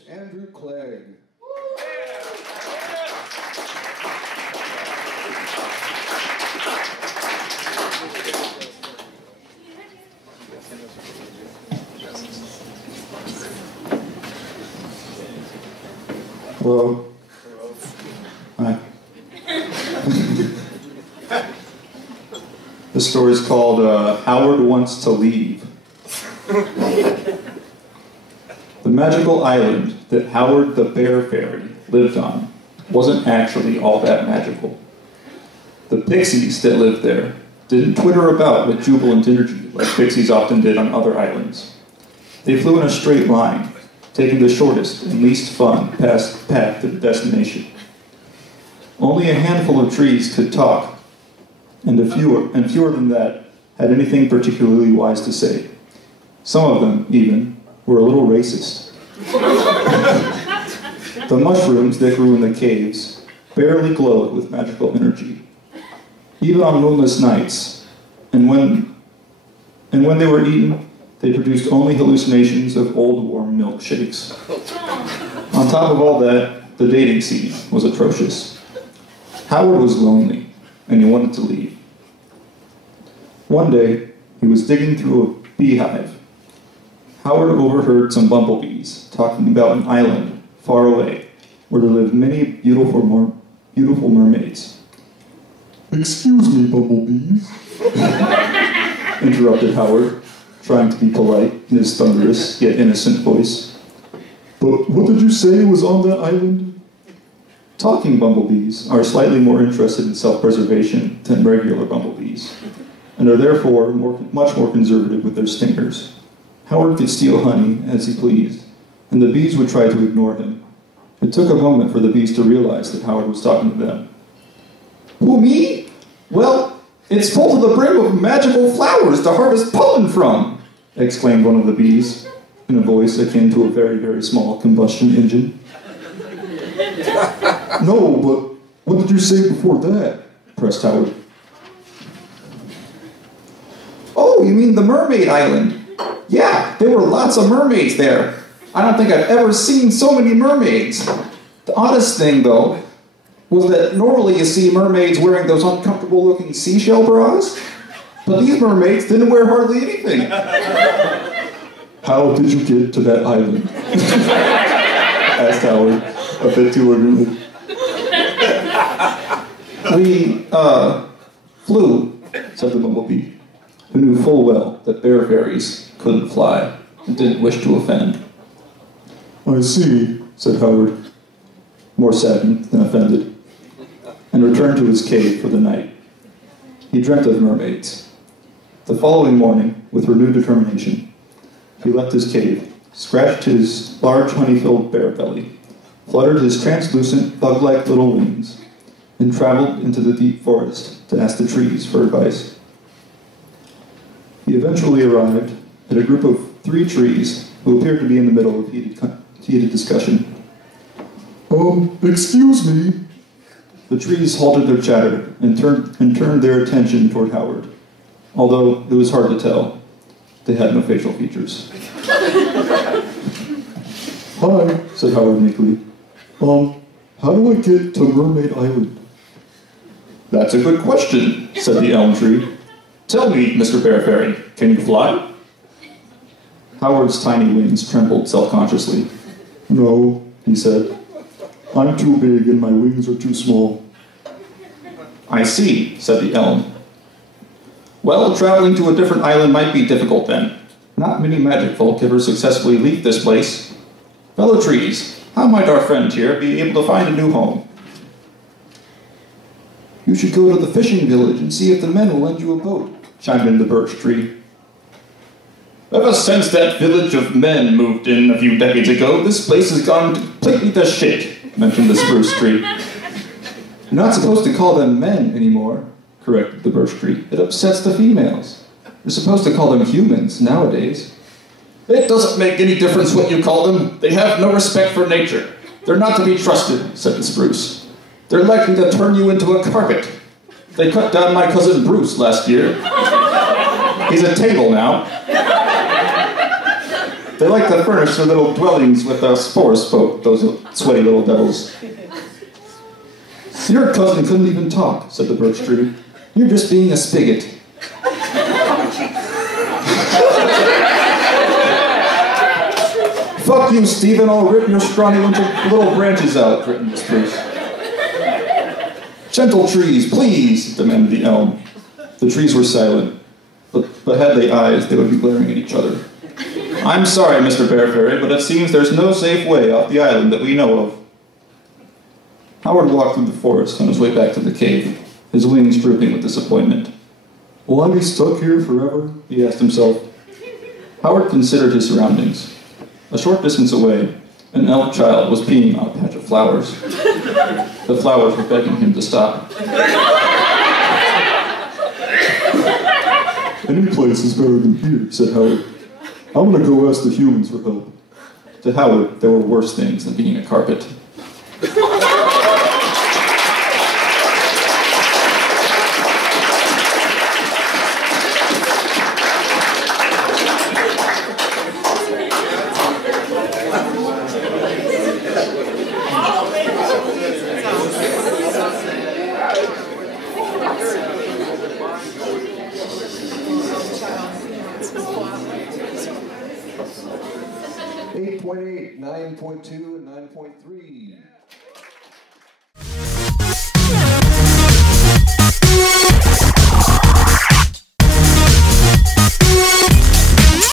host, Andrew Clegg. Hello. Hi. This story is called Howard Wants to Leave. The magical island that Howard the Bear Fairy lived on wasn't actually all that magical. The pixies that lived there didn't twitter about with jubilant energy like pixies often did on other islands. They flew in a straight line, taking the shortest and least fun path to the destination. Only a handful of trees could talk, and fewer than that had anything particularly wise to say. Some of them, even, were a little racist. The mushrooms that grew in the caves barely glowed with magical energy, even on moonless nights, and when they were eaten, they produced only hallucinations of old warm milkshakes. On top of all that, the dating scene was atrocious. Howard was lonely, and he wanted to leave. One day, he was digging through a beehive. Howard overheard some bumblebees talking about an island far away where there lived many beautiful mermaids. "Excuse me, bumblebees," interrupted Howard, trying to be polite in his thunderous yet innocent voice. "But what did you say was on that island?" Talking bumblebees are slightly more interested in self-preservation than regular bumblebees, and are therefore much more conservative with their stingers. Howard could steal honey as he pleased, and the bees would try to ignore him. It took a moment for the bees to realize that Howard was talking to them. "Who, me? Well, it's full to the brim of magical flowers to harvest pollen from," exclaimed one of the bees, in a voice akin to a very, very small combustion engine. "No, but what did you say before that?" pressed Howard. "Oh, you mean the Mermaid Island? Yeah, there were lots of mermaids there. I don't think I've ever seen so many mermaids. The oddest thing, though, was that normally you see mermaids wearing those uncomfortable-looking seashell bras, but these mermaids didn't wear hardly anything." "How did you get to that island?" asked Howard, a bit too urgently. "We, flew," said the bumblebee, who knew full well that bear fairies couldn't fly and didn't wish to offend. "I see," said Howard, more saddened than offended, and returned to his cave for the night. He dreamt of mermaids. The following morning, with renewed determination, he left his cave, scratched his large honey-filled bear belly, fluttered his translucent, bug-like little wings, and traveled into the deep forest to ask the trees for advice. He eventually arrived at a group of 3 trees who appeared to be in the middle of heated discussion. "Excuse me." The trees halted their chatter and turned their attention toward Howard, although it was hard to tell. They had no facial features. "Hi," said Howard meekly. How do I get to Mermaid Island?" "That's a good question," said the elm tree. "Tell me, Mr. Bear Fairy, can you fly?" Howard's tiny wings trembled self-consciously. "No," he said. "I'm too big and my wings are too small." "I see," said the elm. "Well, traveling to a different island might be difficult then. Not many magic folk ever successfully leave this place. Fellow trees, how might our friend here be able to find a new home?" "You should go to the fishing village and see if the men will lend you a boat," chimed in the birch tree. "Ever since that village of men moved in a few decades ago, this place has gone completely to shit," mentioned the spruce tree. "You're not supposed to call them men anymore," corrected the birch tree. "It upsets the females. You're supposed to call them humans nowadays." "It doesn't make any difference what you call them. They have no respect for nature. They're not to be trusted," said the spruce. "They're likely to turn you into a carpet. They cut down my cousin Bruce last year. He's a table now." They like to furnish their little dwellings with us forest folk, those sweaty little devils. Your cousin couldn't even talk, said the birch tree. You're just being a spigot. Fuck you, Stephen, I'll rip your scrawny little branches out, threatened the spruce. Gentle trees, please, demanded the elm. The trees were silent, but had they eyes, they would be glaring at each other. I'm sorry, Mr. Bear Fairy, but it seems there's no safe way off the island that we know of. Howard walked through the forest on his way back to the cave, his wings drooping with disappointment. Will I be stuck here forever? He asked himself. Howard considered his surroundings. A short distance away, an elf child was peeing on a patch of flowers. The flowers were begging him to stop. Any place is better than here, said Howard. I'm gonna go ask the humans for help. To Howard, there were worse things than being a carpet. 8.8, 9.2, and 9.3.